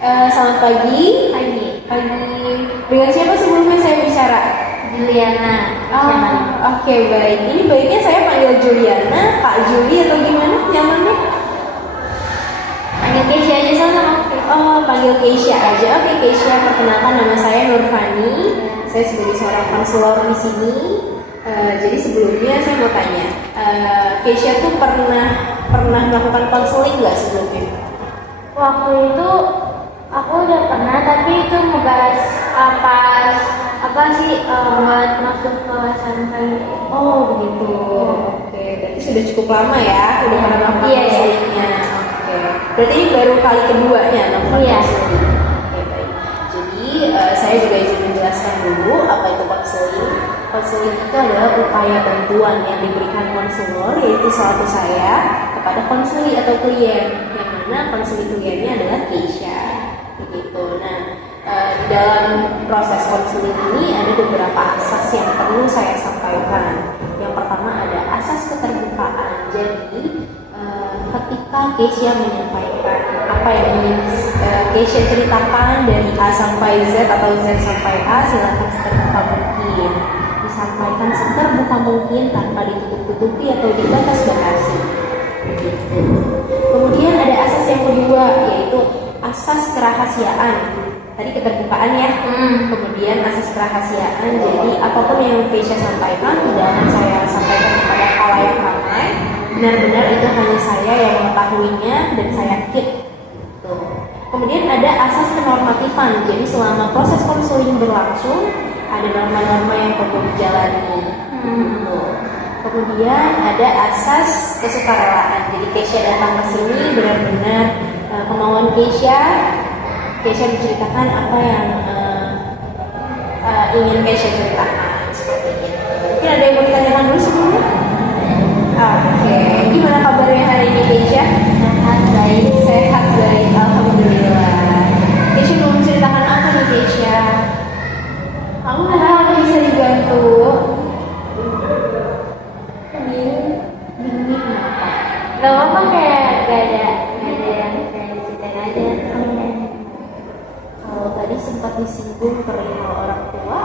Selamat pagi. Pagi. Dengan siapa sebelumnya saya bicara? Juliana. Oke, baik. Ini baiknya saya panggil Juliana, Kak Juli atau gimana nyamannya? Panggil Keisha aja sana. Panggil Keisha aja. Oke, Keisha, perkenalkan nama saya Nurfani. Saya sebagai seorang konselor di sini. Jadi sebelumnya saya mau tanya, Keisha tuh pernah melakukan konseling nggak sebelumnya? Waktu itu aku udah pernah, tapi itu ngebahas apa sih buat masuk ke santai. Oh begitu. Oke, berarti sudah cukup lama ya, udah pernah melakukan konselingnya. Oke, berarti ini baru kali keduanya melakukan konseling. Oke, baik. Jadi saya juga izin menjelaskan dulu apa itu konseling. Konseling itu adalah upaya bantuan yang diberikan konselor, yaitu selaku saya, kepada konseli atau klien, yang mana konseli kliennya adalah Keisha. Begitu. Nah, di dalam proses konseling ini ada beberapa asas yang perlu saya sampaikan. Yang pertama ada asas keterbukaan. Jadi ketika Keisha menyampaikan apa yang ingin Keisha ceritakan dari A sampai Z atau Z sampai A, silakan seterbuka mungkin disampaikan seterbuka mungkin tanpa ditutup-tutupi atau dibatas-batasi. Begitu. Kemudian ada asas yang kedua, yaitu asas kerahasiaan. Tadi keterbukaan ya. Kemudian asas kerahasiaan. Jadi apapun yang Keisha sampaikan tidak akan saya sampaikan kepada khalayak ramai. Benar-benar itu hanya saya yang mengetahuinya dan saya keep. Kemudian ada asas kenormatifan. Jadi selama proses konseling berlangsung, ada norma-norma yang perlu dijalani. Kemudian ada asas kesukarelaan. Jadi Keisha datang ke sini benar-benar kemauan Keisha menceritakan apa yang ingin Keisha ceritakan, seperti itu. Mungkin ada yang mau ditanyakan dulu sebelumnya? Oke, gimana kabarnya hari ini Keisha? Sehat baik, alhamdulillah. Keisha mau menceritakan apa nih Keisha? Kamu harap bisa dibantu. Bingung kenapa? Gak apa-apa, kayak gak ada yang kayak ceritain aja. Kalau tadi sempat disinggung perihal orang tua,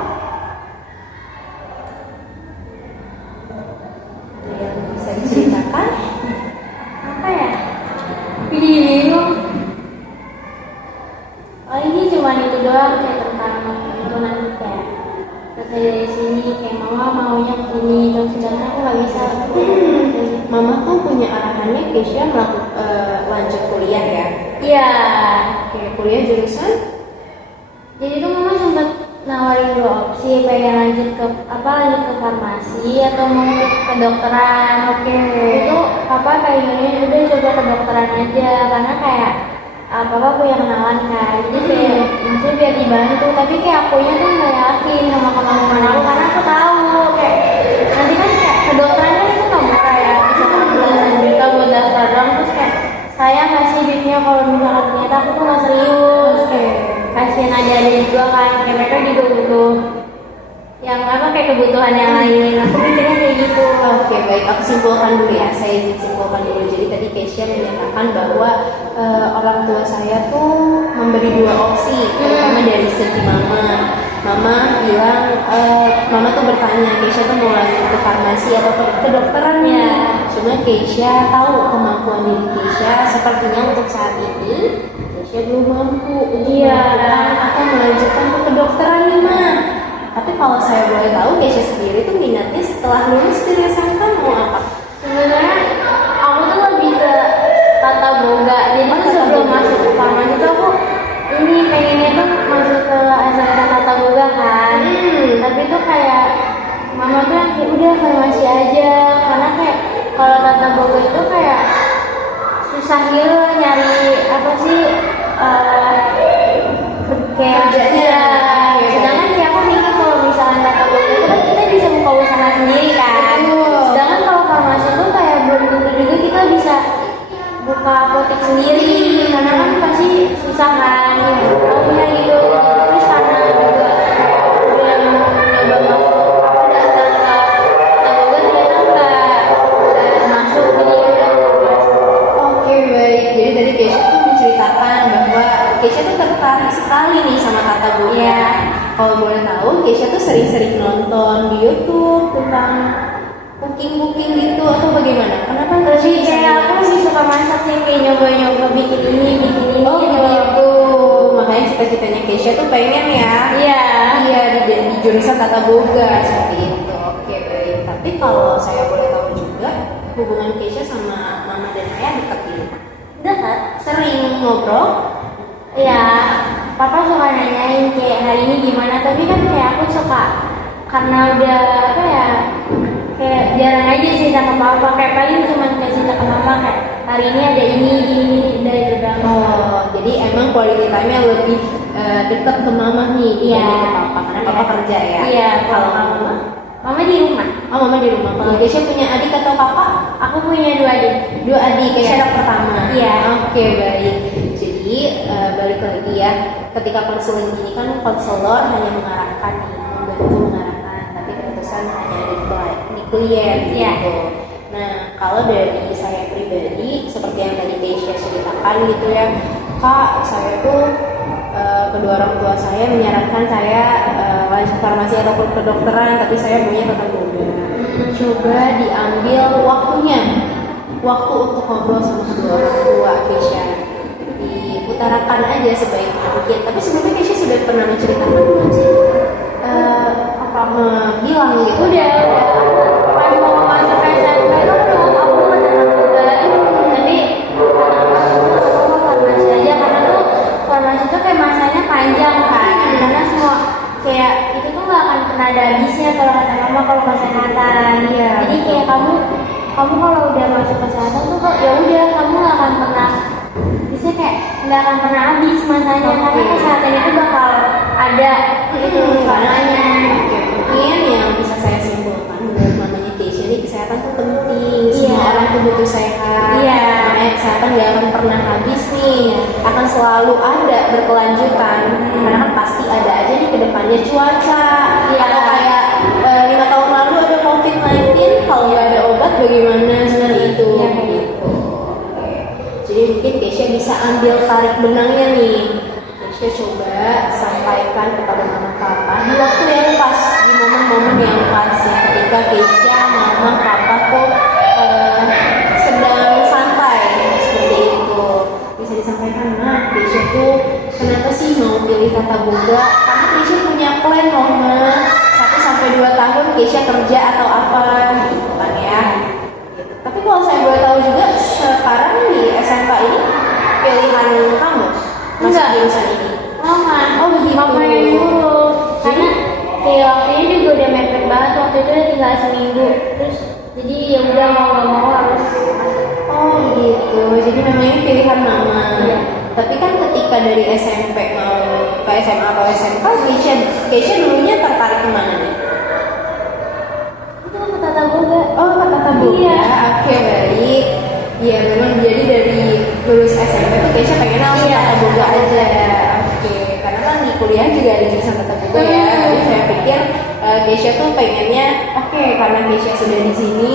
ada yang bisa diceritakan? Apa ya? Bingung. Ini cuma itu doang, kayak tentang itu nanti kayak dari sini kayak mama maunya begini, terus sedangkan aku nggak bisa. Mama tuh punya arahannya Keisha lanjut kuliah ya? Iya. Oke, kuliah jurusan? Jadi tuh mama sempat nawarin dua opsi, pengen lanjut ke farmasi atau mau ke kedokteran. Oke. Itu papa kayaknya udah coba kedokteran aja, karena kayak papa punya kenalan kan, jadi kayak maksudnya biar dibantu. Tapi kayak akunya tuh nggak yakin sama kemampuan aku, karena aku tahu kayak nanti kan kayak kedokteran kan itu nggak murah ya, misalkan belasan juta buat daftar doang, terus kayak saya ngasih duitnya kalau misalkan ternyata aku tuh nggak serius. Kayak kasihan adik-adik juga kan, kayak mereka juga butuh yang kayak kebutuhan yang lain. Aku mikirnya kayak gitu. Oke, baik. Aku simpulkan dulu ya. Saya izin simpulkan dulu. Jadi tadi Keisha menyatakan bahwa orang tua saya tuh memberi dua opsi. Pertama dari segi mama. Mama bilang, mama tuh bertanya Keisha tuh mau lanjut ke farmasi atau ke kedokteran ya. Cuma Keisha tahu kemampuan diri Keisha sepertinya untuk saat ini Keisha belum mampu atau melanjutkan ke kedokteran nih Ma. Tapi kalau saya boleh tahu, Keisha sendiri tuh minatnya setelah lulus dari SMK mau apa? Sebenarnya aku tuh lebih ke tata boga. Jadi sebelum masuk ke farmasi tuh aku ini pengennya tuh masuk ke SMK tata boga kan. Tapi tuh kayak mama tuh yang kayak udah farmasi aja, karena kayak kalau tata boga itu kayak susah gitu nyari apa sih kayak kerjanya. Sedangkan kayak aku mikir kalau misalkan tata boga itu kan kita bisa buka usaha sendiri kan. Sedangkan kalau farmasi itu kayak belum tentu juga kita bisa buka apotek sendiri, karena kan pasti susah kan. Tahunya gitu. Terus karena juga udah nyoba masuk daftar ke tata boga ternyata nggak masuk. Jadi Oke, baik. Jadi tadi Keisha tuh menceritakan bahwa Keisha tuh tertarik sekali nih sama tata boga. Iya. Kalau boleh tahu, Keisha tuh sering-sering nonton di YouTube tentang cooking gitu atau bagaimana? Kenapa Lebih Keisha kayak aku lebih suka masak sih, kayak nyoba-nyoba bikin ini Oh gitu. gitu. Makanya cita-citanya Keisha tuh pengen ya. Iya. Iya di jurusan tata boga seperti itu. Oke baik. Tapi kalau saya boleh tahu juga hubungan Keisha sama mama dan ayah dekat di rumah. Dekat. Sering ngobrol. Ya, papa suka nanyain kayak hari ini gimana, tapi kan kayak aku suka karena udah apa ya, kayak jarang aja sih sama papa, kayak paling cuma kasih ke mama kayak hari ini ada ini dari juga. Oh, jadi emang quality time-nya lebih dekat ke mama nih dibanding ke papa karena papa kerja ya. Iya, Kalau mama, mama di rumah. Oh, mama di rumah. Kalau Keisha punya adik atau kakak? Aku punya 2 adik. 2 adik, Keisha Iya. anak pertama. Iya. Oke, baik. Jadi balik lagi ya, ketika konseling ini kan konselor hanya mengarahkan nih, membantu mengarahkan, tapi keputusan hanya di klien Iya. gitu. Nah, kalau dari saya pribadi, seperti yang tadi Keisha ceritakan gitu ya, Kak, saya tuh kedua orang tua saya menyarankan saya lanjut farmasi ataupun kedokteran, tapi saya maunya tata boga. Coba diambil waktunya, waktu untuk ngobrol sama kedua orang tua Keisha, diutarakan aja sebaik mungkin. Tapi sebelumnya Keisha sudah pernah menceritakan belum sih? Bilang gitu. Udah. Pas mau masuk SMP itu aku mau tata boga, tapi aku farmasi aja karena tuh farmasi tuh kayak masanya panjang kan, karena semua kayak itu tuh nggak akan pernah ada habisnya kalau kata mama kalau kesehatan. Iya, Jadi betul. kayak kamu kalau udah masuk kesehatan tuh kok ya udah kamu nggak akan pernah bisa kayak nggak akan pernah habis masanya. Oke. Karena kesehatan itu bakal ada gitu selamanya. Mungkin yang bisa saya simpulkan menurut mamanya Keisha ini kesehatan tuh penting. Semua Iya. orang tuh butuh sehat. Iya. Makanya kesehatan gak akan pernah habis nih, akan selalu ada berkelanjutan. Karena kan pasti ada aja nih ke depannya cuaca. Iya. Atau kayak 5 tahun lalu ada COVID-19, kalau nggak ada obat bagaimana seperti itu. Iya, kayak Gitu. Oke. Jadi mungkin Keisha bisa ambil tarik benangnya nih. Keisha coba sampaikan kepada mama papa di waktu yang pas, di momen-momen yang pas ya, ketika Keisha, mama, papa tuh sedang santai seperti itu. Bisa disampaikan, nah Keisha tuh kenapa sih mau pilih tata boga? Karena Keisha punya plan loh ma, 1-2 tahun Keisha kerja atau apa gitu kan ya. Gitu. Tapi kalau saya boleh tahu juga sekarang di SMK ini pilihan kamu masuk Enggak. jurusan ini. Mama, gitu. mama yang nyuruh. Karena kayak waktunya juga udah mepet banget, waktu itu udah tinggal seminggu. Terus jadi ya udah mau nggak mau harus masuk. Oh gitu, jadi namanya pilihan mama. Iya. Tapi kan ketika dari SMP mau ke SMA atau SMK, Keisha dulunya tertarik kemana nih? Itu aku tata boga. Oh, ke tata boga. Iya. Oke, baik. Iya, memang jadi dari lulus SMP tuh Keisha pengen langsung Iya. tata boga aja. Oke, karena kan di kuliah juga ada jurusan tata boga ya. Tapi saya pikir Keisha tuh pengennya, oke, karena Keisha sudah di sini,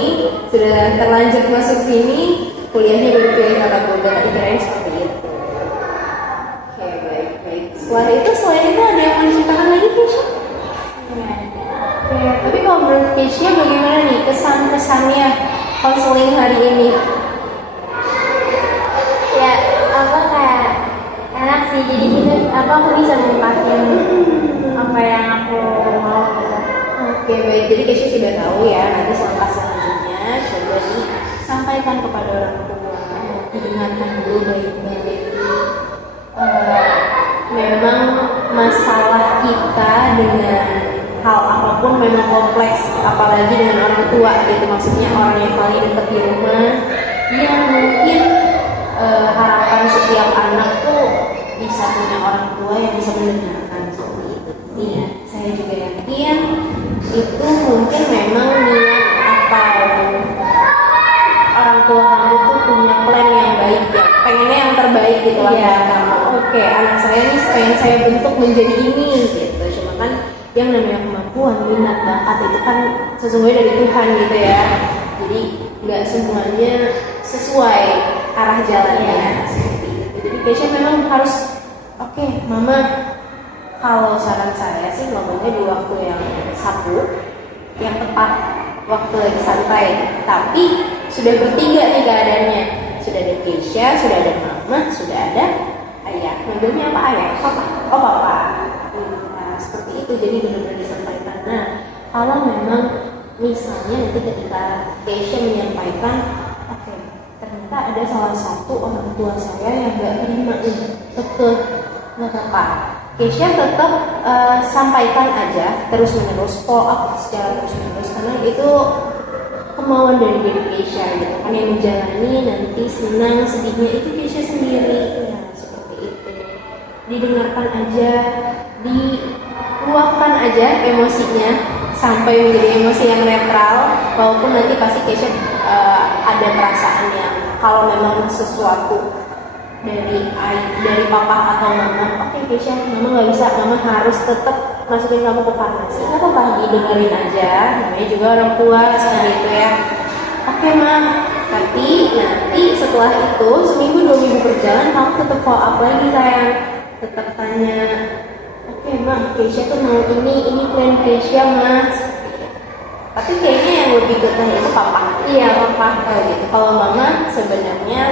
sudah terlanjur masuk sini, kuliahnya baru pilih tata boga. Tadi kirain seperti itu. Oke, baik. Selain itu ada yang mau diceritakan lagi Keisha? Oke, tapi kalau menurut Keisha bagaimana nih kesan-kesannya konseling hari ini? Ya apa kayak enak sih, jadi kita aku bisa mengungkapin apa yang aku mau gitu. Oke, baik. Jadi Keisha sudah tahu ya, nanti langkah selanjutnya coba disampaikan kepada orang tua, didengarkan dulu baik-baik. Memang masalah kita dengan hal apapun memang kompleks, apalagi dengan orang tua gitu, maksudnya orang yang paling dekat di rumah, yang mungkin harapan setiap anak tuh bisa punya orang tua yang bisa mendengarkan seperti itu. Iya, saya juga yakin itu mungkin memang niat atau orang tua kamu tuh punya plan yang baik ya, pengennya yang terbaik gitu lah buat kamu. Oke, anak saya nih pengen saya bentuk menjadi ini gitu. Cuma kan yang namanya kemampuan, minat, bakat itu kan sesungguhnya dari Tuhan gitu ya. Jadi nggak semuanya sesuai arah jalannya seperti itu. Jadi Keisha memang harus oke mama, kalau saran saya sih ngomongnya di waktu yang sabu, yang tepat, waktu lagi santai. Tapi sudah bertiga nih keadaannya. Sudah ada Keisha, sudah ada mama, sudah ada ayah. Manggilnya apa ayah? Papa. Oh papa. Nah, seperti itu, jadi benar-benar disampaikan. Nah, kalau memang misalnya nanti ketika Keisha menyampaikan, oke, ternyata ada salah satu orang tua saya yang gak terima ini, betul, nggak apa-apa. Keisha tetap sampaikan aja terus menerus, follow up secara terus menerus, karena itu kemauan dari diri Keisha gitu kan, yang menjalani nanti senang sedihnya itu Keisha sendiri ya, seperti itu. Didengarkan aja, diluapkan aja emosinya sampai menjadi emosi yang netral, walaupun nanti pasti Keisha ada perasaan yang kalau memang sesuatu dari papa atau mama, oke Keisha, mama nggak bisa, mama harus tetap masukin kamu ke farmasi. Nggak apa-apa, didengarin aja, namanya juga orang tua seperti itu ya. Oke ma, tapi nanti setelah itu seminggu 2 minggu berjalan, kamu tetap follow up lagi sayang, tetap tanya, oke ma, Keisha tuh mau ini plan Keisha mas. Tapi kayaknya yang lebih getah itu papa. Iya papa gitu. Kalau mama sebenarnya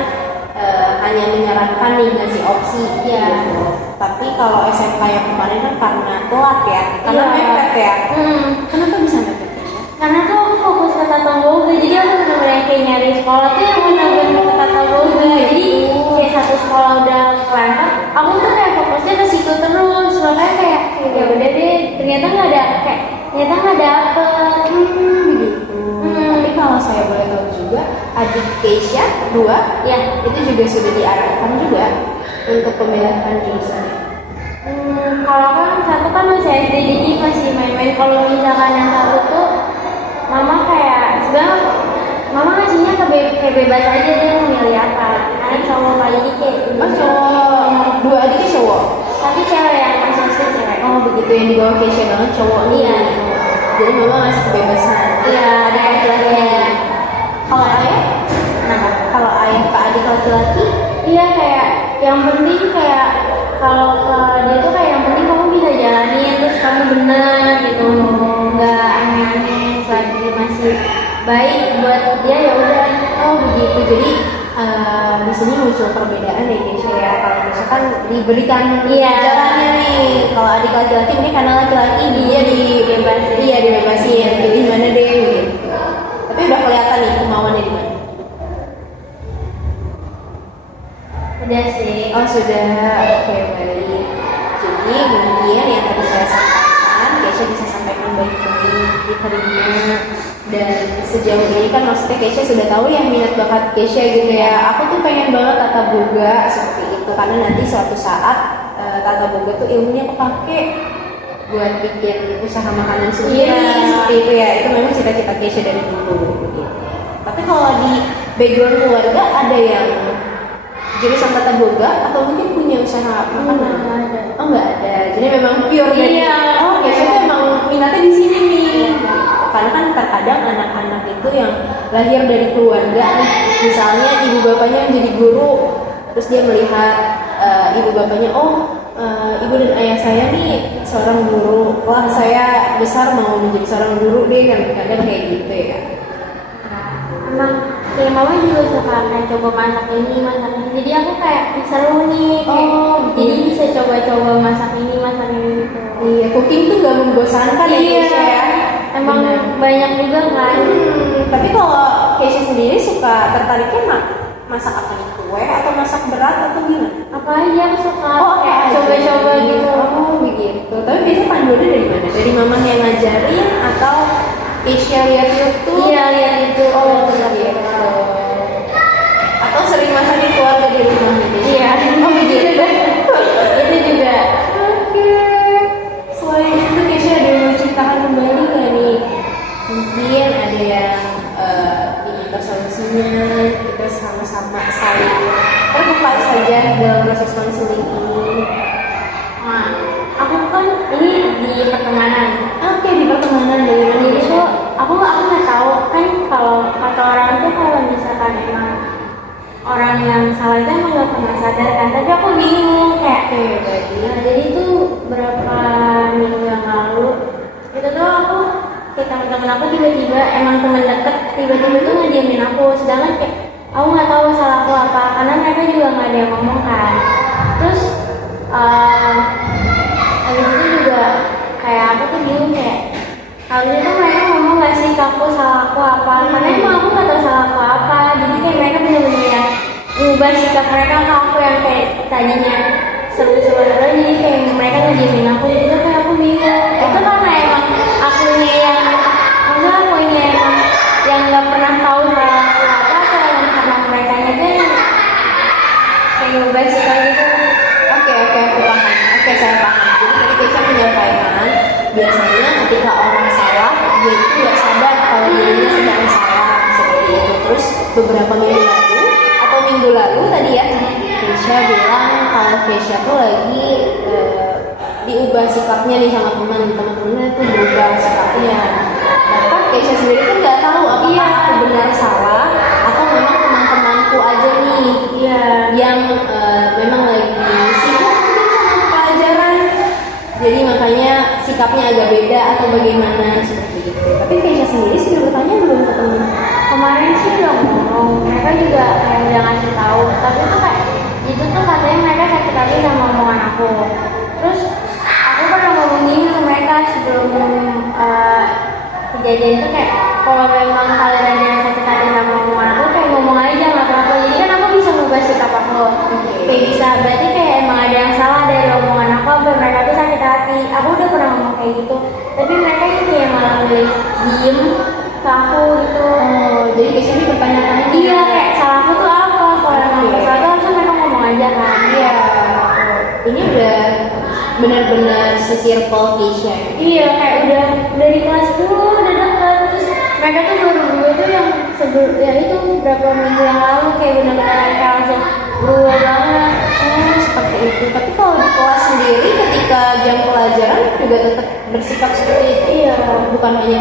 hanya menyarankan nih, ngasih opsi ya. Gitu. Tapi kalau SMK yang kemarin kan karena telat ya, karena mepet ya. Kenapa bisa mepet ya? Karena tuh aku fokus ke tata boga, jadi aku benar-benar kayak nyari sekolah tuh yang benar-benar ke tata boga. Jadi kayak satu sekolah udah kelempar, aku tuh kayak fokusnya ke situ terus. Makanya kayak ya udah deh, ternyata nggak dapet. Tapi kalau saya boleh tahu juga, adik Keisha 2 ya itu juga sudah diarahkan juga untuk pemilihan jurusan. Kalau kan satu kan masih SD, jadi masih main-main. Kalau misalkan yang satu tuh mama kayak sebenarnya mama ngasihnya kayak bebas aja, dia mau milih apa. Karena cowok kali ini kayak cowok, 2 adiknya cowok. Tapi cewek yang masih SD cewek. Oh begitu, yang di bawah Keisha banget cowok nih. Iya. Jadi mama ngasih kebebasan. Iya, ada laki-laki. Kalau ayah, kalau ayah ke adik laki-laki, iya kayak yang penting kayak kalau ke dia tuh kayak yang penting kamu bisa jalanin, terus kamu benar gitu, nggak aneh-aneh, selagi masih baik buat dia ya udah. oh begitu. Jadi di sini muncul perbedaan ya Keisha ya. Kalau misalkan diberikan jalannya nih, kalau adik laki-laki ini karena laki-laki dia dibebasin pilih mana deh gitu. Tapi udah kelihatan nih kemauannya di mana. Udah sih. Oh sudah, oke baik. Jadi mungkin yang tadi saya sampaikan, Keisha bisa sampaikan baik-baik, diterima. Dan sejauh ini kan maksudnya Keisha sudah tahu ya minat bakat Keisha gitu ya. Aku tuh pengen banget tata boga seperti itu, karena nanti suatu saat tata boga tuh ilmunya kepake buat bikin usaha makanan sendiri seperti itu ya. Itu memang cita-cita Keisha dari dulu begitu. Tapi kalau di background keluarga ada yang jurusan tata boga atau mungkin punya usaha makanan? Oh nggak ada. Jadi memang pure dari Keisha tuh emang minatnya di sini nih. Karena kan terkadang anak-anak itu yang lahir dari keluarga, misalnya ibu bapaknya menjadi guru, terus dia melihat ibu bapaknya, ibu dan ayah saya nih seorang guru, wah saya besar mau menjadi seorang guru deh, kadang-kadang kayak gitu ya. Emang kayak mama juga suka kayak coba masak ini, jadi aku kayak seru nih, jadi bisa coba-coba masak ini gitu. Iya, cooking tuh gak membosankan ya Keisha ya. Emang banyak juga kan. Tapi kalau Keisha sendiri suka tertariknya masak apa nih, kue atau masak berat atau gimana? Apa aja aku suka. Kayak coba-coba gitu. Oh begitu. Tapi biasanya panduannya dari mana? Dari mama yang ngajarin atau Keisha lihat YouTube? Iya lihat YouTube. Oh begitu. Atau sering masakin keluarga di rumah gitu? Iya. Oh begitu. Itu juga. Oke. Selain itu Keisha ada yang menceritakan kembali nggak nih? Mungkin ada yang ingin bersolusinya, kita sama-sama saling terbuka saja dalam proses konseling ini. Nah, aku kan ini di pertemanan. Oke, di pertemanan dari mana? Jadi tuh aku nggak tahu kan, kalau kata orang tuh kalau misalkan emang orang yang salah itu emang nggak pernah sadar kan. Tapi aku bingung Nah, jadi tuh berapa minggu yang lalu itu tuh aku kayak teman-teman aku tiba-tiba emang teman deket tiba-tiba tuh ngediamin aku, sedangkan kayak aku nggak tahu salah aku apa karena mereka juga nggak ada yang ngomong kan. Terus habis itu juga kayak aku tuh bingung kayak harusnya tuh mereka ngomong nggak sih ke aku salah aku apa, karena emang aku nggak tahu salah aku apa. Jadi kayak mereka bener-bener yang ngubah sikap mereka ke aku yang kayak tadinya seru-seru aja, jadi kayak mereka ngediemin aku, jadi tuh kayak aku bingung. Itu karena emang akunya yang maksudnya akunya emang yang nggak pernah tahu salah aku apa, atau emang karena mereka nya tuh yang kayak ngubah sikap gitu. Oke, aku paham. Oke, saya paham. Jadi tadi Keisha menyampaikan, biasanya ketika orang salah, dia itu nggak sadar kalau dirinya sedang salah seperti itu. Terus beberapa minggu lalu tadi ya, Keisha bilang kalau Keisha tuh lagi diubah sikapnya nih sama teman-temannya tuh berubah sikapnya. Bahkan Keisha sendiri tuh nggak tahu apakah aku benar salah atau memang teman-temanku aja nih yang memang lagi sibuk mungkin sama pelajaran, jadi makanya sikapnya agak beda atau bagaimana seperti itu. Tapi Keisha sendiri sudah bertanya belum ke teman? Kemarin sih udah ngomong, mereka juga kayak udah ngasih tahu, tapi tuh kayak itu tuh katanya mereka sakit hati sama omongan aku. Terus aku pernah ngomong gini ke mereka sebelum kejadian itu kayak kalau memang kalian ada yang sakit hati sama omongan aku kayak ngomong aja nggak apa-apa, jadi kan aku bisa ngubah sikap aku. Kayak bisa, berarti kayak emang ada yang salah dari omongan aku sampai mereka tuh sakit hati. Aku udah pernah ngomong kayak gitu, tapi mereka ini kayak malah milih diem ke aku gitu. Oh, jadi Keisha ini bertanya-tanya. Iya, kayak salah aku tuh apa? Kalau emang salah tuh harusnya mereka ngomong aja kan. Iya. Ini udah benar-benar se-circle Keisha. Iya, kayak udah dari kelas dulu udah deket. Terus mereka tuh baru dua tuh yang sebelum ya itu berapa minggu yang lalu kayak benar-benar kayak langsung berubah banget. Seperti itu. Tapi kalau di kelas sendiri ketika jam pelajaran juga tetap bersikap seperti itu. Iya, bukan hanya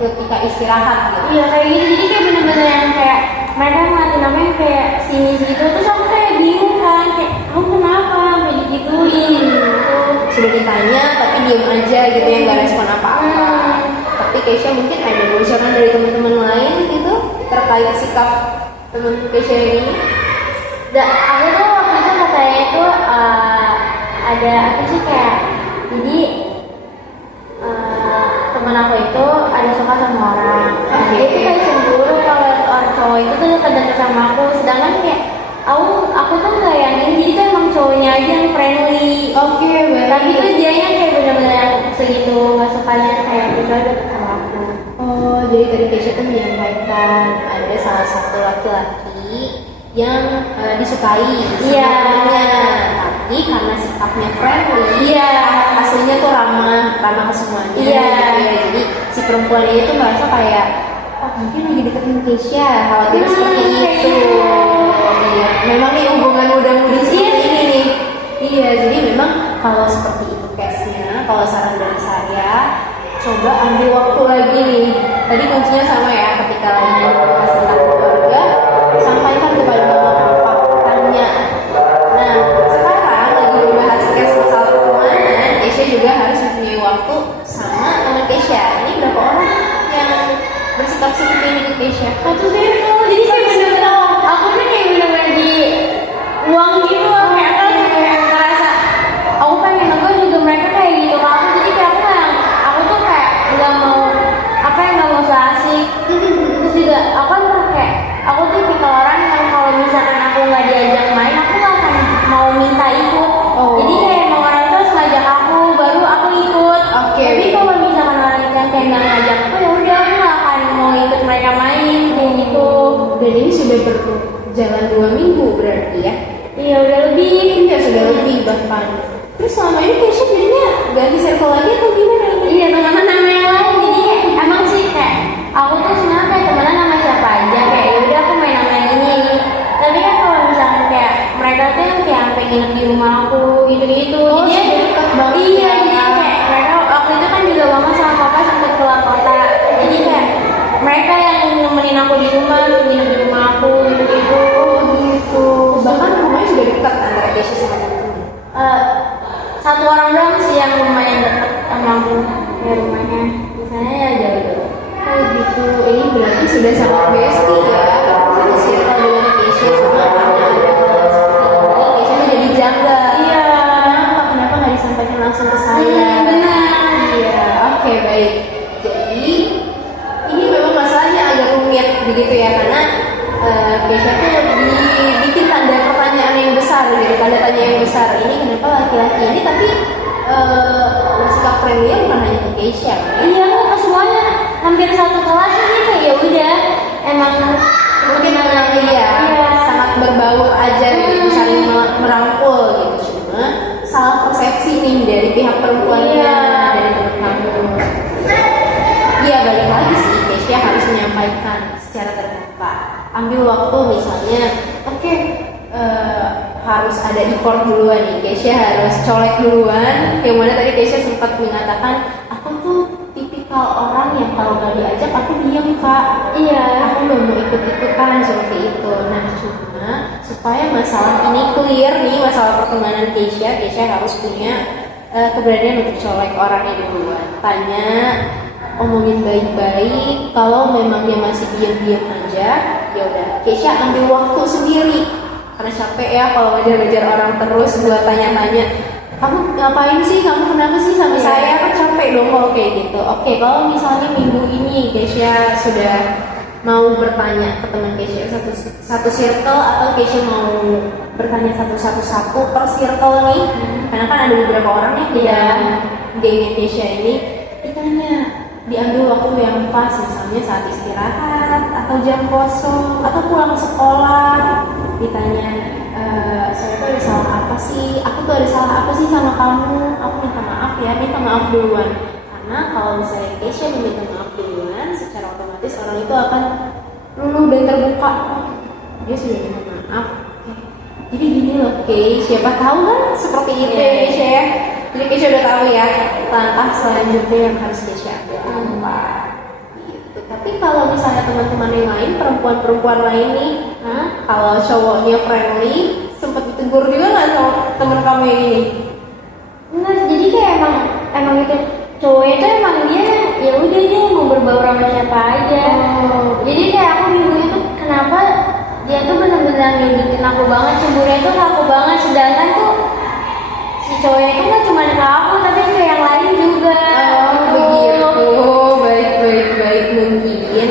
ketika istirahat gitu. Iya kayak gitu, jadi kayak bener-bener yang kayak mereka ngeliatin aku yang kayak sini gitu, terus aku kayak bingung kan, kayak aku kenapa sampai digituin gitu. Sudah ditanya tapi diem aja gitu ya, nggak respon apa-apa. Tapi Keisha mungkin ada bocoran dari teman-teman lain gitu terkait sikap teman Keisha ini. Aku tuh waktu itu katanya itu ada apa sih kayak jadi temen aku itu ada suka sama orang. Dia tuh kayak cemburu kalau orang cowok itu tuh deket sama aku, sedangkan kayak aku tuh nggak yang ini, jadi tuh emang cowoknya aja yang friendly. Oke, baik. Tapi tuh dianya kayak bener-bener segitu nggak sukanya kayak bisa deket sama aku. Oh, jadi tadi Keisha tuh menyampaikan ada salah satu laki-laki yang disukai sebenarnya, tapi karena sikapnya friendly, aslinya tuh ramah ke semuanya. Gitu ya. Jadi si perempuan ini tuh merasa kayak, oh mungkin lagi deketin Keisha, khawatir seperti itu. Iya, memang nih hubungan muda-mudi seperti ini nih. Iya, jadi memang kalau seperti itu case-nya, kalau saran dari saya, coba ambil waktu lagi nih. Tadi kuncinya sama ya, ketika lagi membahas tentang keluarga, sampaikan kepada mama papa, tanya. Nah, sekarang lagi membahas case masalah pertemanan, Keisha juga harus mempunyai waktu sama teman Keisha. Ini berapa orang yang bersikap seperti ini ke Keisha? Satu deh tuh, jadi kayak bener-bener aku tuh kayak bener-bener di uang gitu, kayak aku kayak ngerasa aku pengen aku juga mereka kayak gitu ke aku, jadi kayak aku tuh kayak nggak mau nggak mau so asik. Terus juga aku kan kayak aku tuh tipikal orang yang kalau misalkan aku nggak diajak main aku nggak akan mau minta ikut. Jadi kayak emang orang tuh harus ngajak aku baru aku ikut. Tapi kalau misalkan orang itu kayak nggak ngajak aku ya udah aku nggak akan mau ikut mereka main kayak gitu. Dan ini sudah berjalan 2 minggu berarti ya? Iya udah lebih. Iya sudah lebih bahkan. Terus selama ini Keisha jadinya ganti circle lagi atau gimana? Iya teman-teman nama yang lain, jadi kayak emang sih kayak aku tuh sebenarnya kayak temenan sama siapa aja, kayak yaudah aku main sama yang ini. Tapi kan kalau misalkan kayak mereka tuh yang kayak sampai nginep di rumah aku gitu-gitu. Jadi dekat banget. Iya, jadi kayak mereka waktu itu kan juga mama sama papa sempat keluar kota. Jadi kayak mereka yang nemenin aku di rumah, nginep di rumah aku gitu-gitu. Oh gitu. Bahkan rumahnya sudah dekat antara Keisha sama teman-teman. satu orang doang sih yang lumayan dekat sama aku ya rumahnya. Misalnya ya jauh-jauh. Oh gitu, ini berarti sudah sangat bestie ya. Satu circle dengan Keisha sama karena ada hal seperti ini, Keisha tuh jadi janggal. Iya. Kenapa nggak disampaikan langsung ke saya? Benar. Iya, oke baik. Jadi ini memang masalahnya agak rumit begitu ya, karena Keisha tuh dibikin tanda pertanyaan yang besar gitu, tanda tanya yang besar. Ini kenapa laki-laki ini tapi bersikap friendly bukan hanya ke Keisha? Iya, ke semuanya. Hampir satu kelas ini kayak ya udah emang Mungkin memang iya, sangat berbaur aja gitu, saling merangkul gitu. Cuma salah persepsi nih dari pihak perempuannya, dari teman kamu. Iya, balik lagi sih, Keisha harus menyampaikan secara terbuka. Ambil waktu misalnya, oke, harus ada effort duluan nih. Keisha harus colek duluan. Yang mana tadi Keisha sempat mengatakan, aku tuh tipikal orang yang kalau nggak diajak aku diam kak. iya. Aku nggak mau ikut-ikutan seperti itu. Nah, cuma supaya masalah ini clear nih, masalah pertemanan Keisha harus punya keberanian untuk colek orangnya duluan. Tanya, omongin baik-baik. Kalau memang dia masih diam-diam aja, ya udah. Keisha ambil waktu sendiri. Karena capek ya kalau ngejar-ngejar orang terus buat tanya-tanya. Kamu ngapain sih? Kamu kenapa sih sama saya? Kan capek dong kalau kayak gitu. Oke, kalau misalnya minggu ini Keisha sudah mau bertanya ke teman Keisha satu circle, atau Keisha mau bertanya satu per circle nih, karena kan ada beberapa orang nih di dalam gengnya Keisha ini, ditanya, diambil waktu yang pas, misalnya saat istirahat atau jam kosong atau pulang sekolah, ditanya, saya tuh ada salah apa sih? Aku tuh ada salah apa sih sama kamu? Aku minta maaf ya, minta maaf duluan. Karena kalau misalnya Keisha meminta maaf duluan, secara otomatis orang itu akan luluh dan terbuka. Oh, dia sudah minta maaf. Jadi gini loh, siapa tahu kan seperti itu ya Keisha ya. Jadi Keisha udah tahu ya langkah selanjutnya yang harus Keisha ambil apa. Gitu. Tapi kalau misalnya teman-teman yang lain, perempuan-perempuan lain nih, kalau cowoknya friendly, sempat ditegur juga nggak sama teman kamu yang ini? Enggak, jadi kayak emang itu cowoknya itu emang dia ya udah dia mau berbaur sama siapa aja. Jadi kayak aku bingungnya tuh kenapa dia tuh benar-benar nyudutin aku banget, cemburunya tuh ke aku banget, sedangkan tuh si cowoknya itu nggak cuma ke aku tapi ke yang lain juga. Begitu, baik mungkin.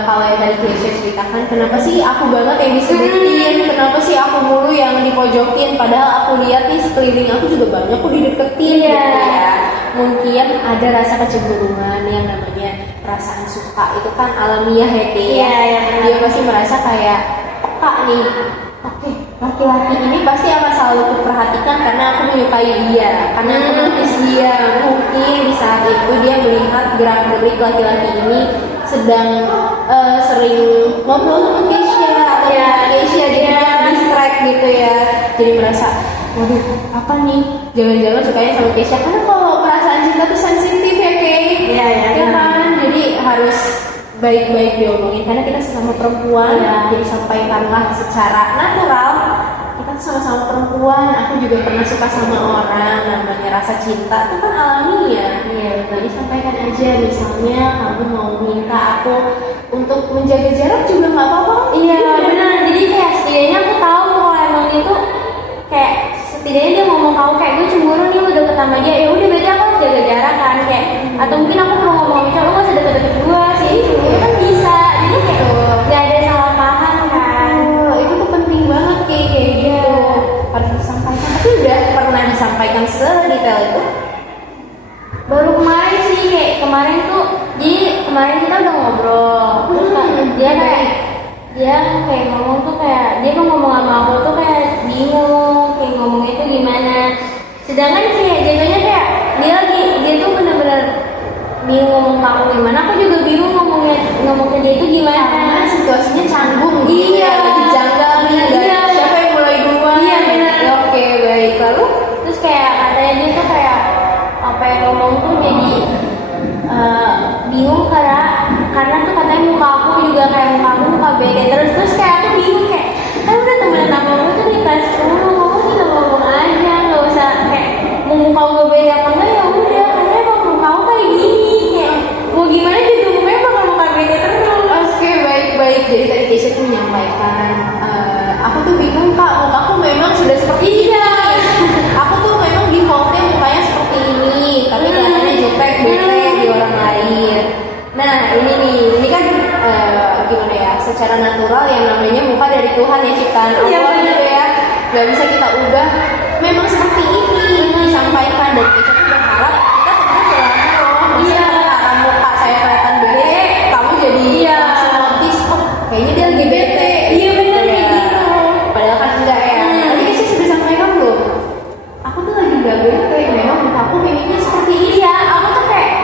Kalau yang tadi Keisha ceritakan, kenapa sih aku banget yang disebutin, kenapa sih aku mulu yang dipojokin, padahal aku lihat nih sekeliling aku juga banyak kok dideketin gitu ya. Mungkin ada rasa kecemburuan, yang namanya perasaan suka itu kan alamiah ya Keisha. Dia pasti merasa kayak peka nih, oke, laki-laki ini pasti akan selalu kuperhatikan karena aku menyukai dia, karena aku notice dia. Mungkin di saat itu dia melihat gerak-gerik laki-laki ini sedang sering ngobrol sama Keisha atau Keisha, jadi dia distract gitu ya. Jadi merasa, waduh, apa nih? Jangan-jangan sukanya sama Keisha, karena kalau perasaan cinta tuh sensitif ya ya kan. Jadi harus baik-baik diomongin, karena kita sesama perempuan. Jadi sampaikanlah secara natural, kita tuh sama-sama perempuan. Aku juga pernah suka sama orang, namanya rasa cinta itu kan alami ya. Jadi sampaikan aja, misalnya kamu mau minta aku untuk menjaga jarak juga nggak apa-apa. Iya benar, jadi kayak setidaknya aku tahu kalau emang dia tuh kayak setidaknya dia ngomong kamu kayak gue cemburu nih lu deket sama dia, ya udah berarti aku harus jaga jarak kan, kayak atau mungkin aku perlu ngomong sama lu gak usah deket-deket gue sih, itu kan bisa. Jadi kayak gak ada salah paham kan. Itu tuh penting banget kayak gitu, harus disampaikan. Tapi udah pernah disampaikan sedetail itu? Baru kemarin sih, kayak kemarin tuh, jadi kemarin kita udah ngobrol, terus kan dia kayak ngomong tuh kayak dia mau ngomong sama aku tuh kayak bingung, kayak ngomongnya tuh gimana. Sedangkan kayak jadinya kayak dia tuh bener-bener bingung kamu gimana, aku juga bingung ngomongnya dia itu gimana. Karena situasinya canggung. Iya. Lagi janggal nih. Iya. Siapa yang mulai duluan? Iya benar. Oke baik. Lalu terus kayak katanya dia tuh kayak apa yang ngomong tuh jadi bingung karena tuh katanya muka aku juga kayak muka beda terus kayak aku bingung kayak kan udah temenan sama aku tuh di kelas 10 ngomong aja nggak usah kayak muka gue beda apa enggak ya udah, karena emang muka aku kayak gini, kayak mau gimana juga mukanya bakal muka beda terus. Oke, baik-baik. Jadi tadi Keisha tuh menyampaikan, aku tuh bingung kak, mukaku memang sudah seperti ini. Aku tuh memang defaultnya mukanya seperti ini, tapi kelihatannya jutek, bete di orang lain. Nah ini kan gimana ya? Secara natural yang namanya muka dari Tuhan ya, ciptaan Allah gitu ya. Gak bisa kita ubah. Memang seperti ini disampaikan, dan Keisha tuh berharap kita tetap berwarna loh. Maksudnya karena muka saya kelihatan bete, kamu jadi langsung notice, oh kayaknya dia lagi bete. Iya benar kayak gitu. Padahal kan enggak ya. Tadi Keisha sudah sampaikan belum? Aku tuh lagi gak bete, memang mukaku pengennya seperti ini. Iya,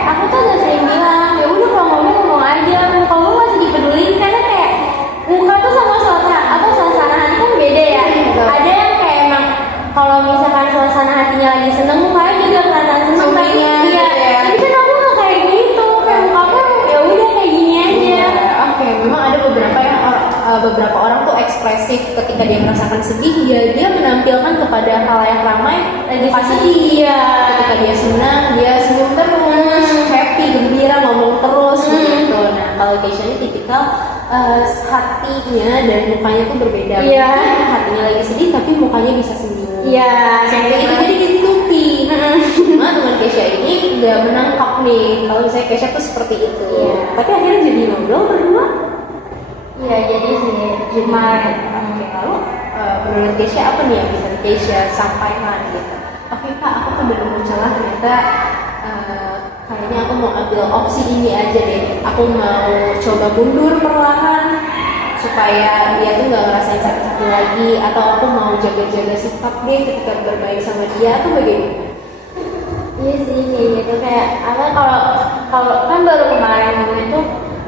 aku tuh udah sering bilang, ya udah kalau ngomong aja, muka gue masih dipeduliin karena kayak muka tuh sama suasana hati kan beda ya. Betul. Ada yang kayak emang kalau misalkan suasana hatinya lagi seneng, mukanya juga kelihatan seneng. Tapi Sumringnya iya, gitu ya. tapi kan aku nggak kayak gitu, kayak muka aku ya udah kayak gini aja. Oke, memang ada beberapa orang tuh ekspresif ketika dia merasakan sedih, dia menampilkan kepada halayak ramai lagi sedih. Iya. Ketika dia senang, dia senyum terus, happy, gembira, ngomong terus gitu. Nah, kalau Keisha ini tipikal hatinya dan mukanya tuh berbeda. Iya. Mungkin hatinya lagi sedih tapi mukanya bisa senyum. Iya, Sampai itu jadi ditutupi. Cuma teman Keisha ini nggak menangkap nih kalau misalnya Keisha tuh seperti itu. Iya. Tapi akhirnya jadi ngobrol berdua. Iya, jadi sih cuma Oke, lalu menurut Keisha apa nih yang bisa Keisha sampaikan gitu? Oke kak, aku tuh udah nemu celah, ternyata kayaknya aku mau ambil opsi ini aja deh. Aku mau coba mundur perlahan supaya dia tuh nggak ngerasain sakit-sakit lagi, atau aku mau jaga-jaga sikap deh ketika berbaik sama dia, atau bagaimana? iya sih kayak gitu, kayak apa kalau kan baru kemarin ngomong itu,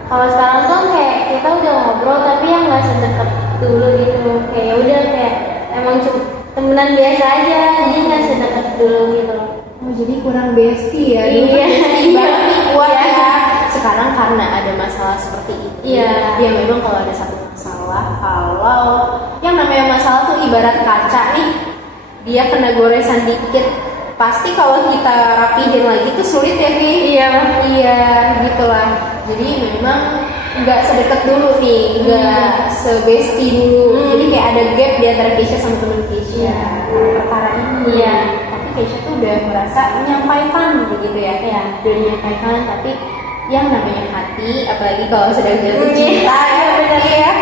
kalau sekarang tuh kayak kita udah ngobrol tapi yang nggak sedekat dulu gitu, kayak udah kayak emang cuma temenan biasa aja, jadi nggak sedekat dulu gitu. Oh, jadi kurang bestie ya? Dulu Iya. kan bestie banget nih, kuat Iya. ya. Sekarang karena ada masalah seperti itu, Iya. dia memang kalau ada satu masalah, kalau yang namanya masalah tuh ibarat kaca nih, dia kena goresan dikit, pasti kalau kita rapihin lagi tuh sulit ya Ki? Iya, gitulah. Jadi memang nggak sedekat dulu nih, nggak sebestie dulu. Jadi kayak ada gap di antara Keisha sama temen Keisha karena perkara ini. Iya. Tapi Keisha tuh udah merasa menyampaikan begitu ya, udah menyampaikan. Tapi yang namanya hati, apalagi kalau sedang jatuh cinta ya, benar ya.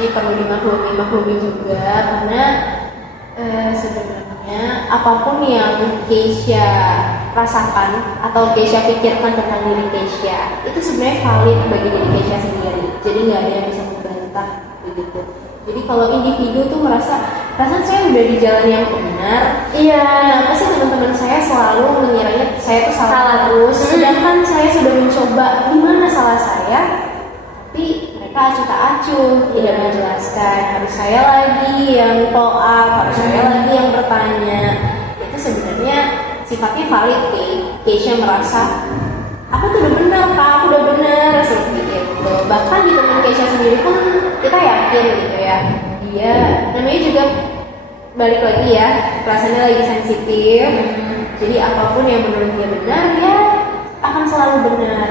Ini perlu dimaklumi juga, karena sebenarnya apapun yang Keisha rasakan atau Keisha pikirkan tentang diri Keisha itu sebenarnya valid bagi diri Keisha sendiri. Jadi nggak ada yang bisa membantah begitu. Jadi kalau individu tuh merasa rasanya saya udah di jalan yang benar, Iya. kenapa sih teman-teman saya selalu mengiranya saya tuh salah terus, sedangkan saya sudah mencoba di mana salah saya, tapi mereka acuh tak acuh, tidak menjelaskan. Harus saya lagi yang follow up, harus saya lagi yang bertanya. Itu sebenarnya sifatnya valid. Keisha merasa aku tuh udah benar kak, aku udah benar seperti itu. Bahkan di teman Keisha sendiri pun kita yakin gitu ya, dia namanya juga balik lagi ya, perasaannya lagi sensitif. Jadi apapun yang menurut dia benar, dia akan selalu benar.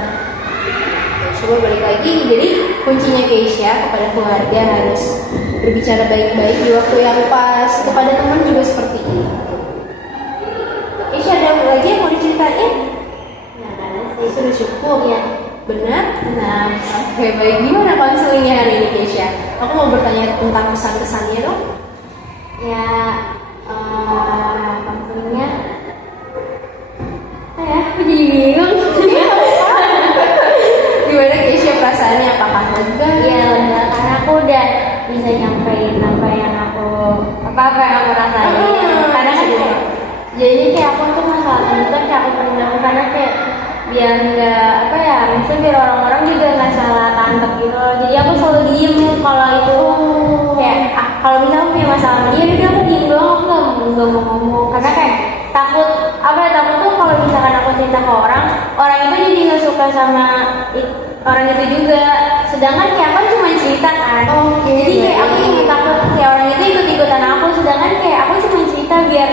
Coba balik lagi, jadi kuncinya Keisha kepada keluarga harus berbicara baik-baik di waktu yang pas. Kepada teman juga seperti itu. Keisha ada lagi yang mau diceritain? Sudah cukup ya? Benar? Nah, oke baik. Gimana konselingnya hari ini Keisha? Aku mau bertanya tentang pesan-pesannya dong. Ya, konselingnya ya, aku jadi bingung. Gimana Keisha perasaannya? Apakah lega? Iya, lega, karena aku udah bisa nyampein apa yang aku rasain. Karena kan kayak, jadi kayak aku tuh masalah tentang kayak aku pendam, karena kayak biar nggak maksudnya biar orang-orang juga nggak salah tangkap gitu loh. Jadi aku selalu diem kalau itu kayak kalau misalnya aku punya masalah sama dia, udah aku diem doang, aku nggak mau ngomong, karena kayak takut tuh kalau misalkan aku cerita ke orang itu jadi nggak suka sama orang itu juga, sedangkan kayak aku cuma cerita kan. Jadi kayak aku cuma takut kayak orang itu ikut-ikutan aku, sedangkan kayak aku cuma cerita biar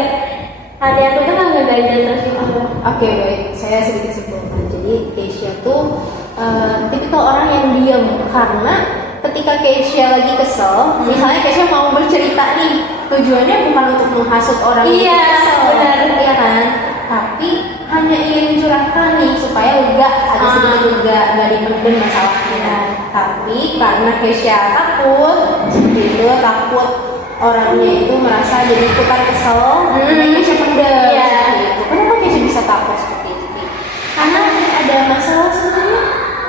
hati aku tuh nggak belajar terus gitu. Oke, baik, saya sedikit simpulkan. Jadi Keisha tuh tipikal orang yang diam, karena ketika Keisha lagi kesel, misalnya Keisha mau bercerita nih, tujuannya bukan untuk menghasut orang yang Iya, kesel, benar. ya kan? Tapi hanya ingin mencurahkan nih supaya lega, ada sedikit lega, nggak dipendam masalahnya. Tapi karena Keisha takut, seperti itu, takut orangnya itu merasa jadi ikutan kesel, makanya Keisha pendam. Iya. Seperti itu. Kenapa Keisha bisa takut seperti itu? Karena ada masalah sebenarnya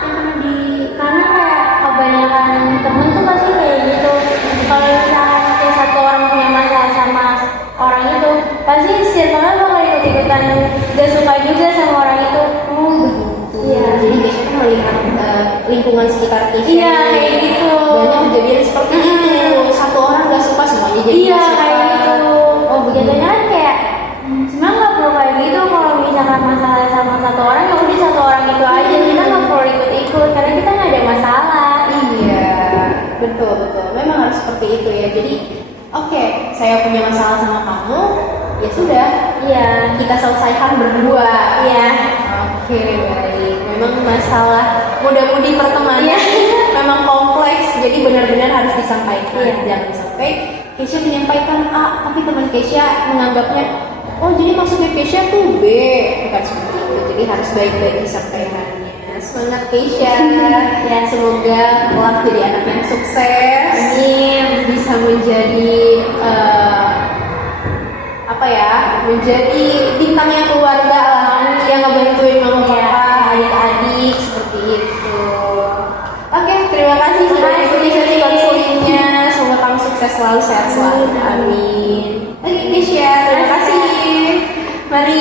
yang pernah di Karena kayak kebanyakan temen tuh pasti kayak gitu. Kalau misalkan kayak satu orang punya masalah sama orang itu, pasti circle-nya bakal ikut-ikutan gak suka juga sama orang itu. oh begitu. Iya. Jadi Keisha kan melihat lingkungan sekitar Keisha. Iya, kayak gitu. Banyak kejadian seperti itu. Satu orang gak suka, semuanya jadi Iya, nggak suka. kayak gitu. Oh begitu. Biasanya kan kayak sebenarnya nggak perlu kayak gitu. Kalau misalkan masalah sama satu orang, ya udah satu orang itu aja. Kita nggak perlu ikut-ikut karena kita nggak ada masalah. Iya, betul betul. Memang harus seperti itu ya. Jadi, oke, saya punya masalah sama kamu, ya sudah, Iya. kita selesaikan berdua. Iya. Oke, baik. Memang masalah muda-mudi pertemanan Iya. memang kompleks, jadi benar-benar harus disampaikan. Iya. Jangan sampai Keisha menyampaikan A, tapi teman Keisha menganggapnya, oh jadi maksudnya Keisha tuh B, bukan seperti itu. Jadi harus baik-baik disampaikannya. Semangat Keisha, ya semoga kelak jadi anak yang sukses, bisa menjadi apa ya, menjadi bintangnya keluarga lah, yang ngebantuin mama papa, adik-adik seperti itu. Oke, terima kasih sudah ikuti sesi konsulingnya. Semoga kamu sukses selalu, sehat selalu. Amin. Oke, Keisha, terima kasih. Mari.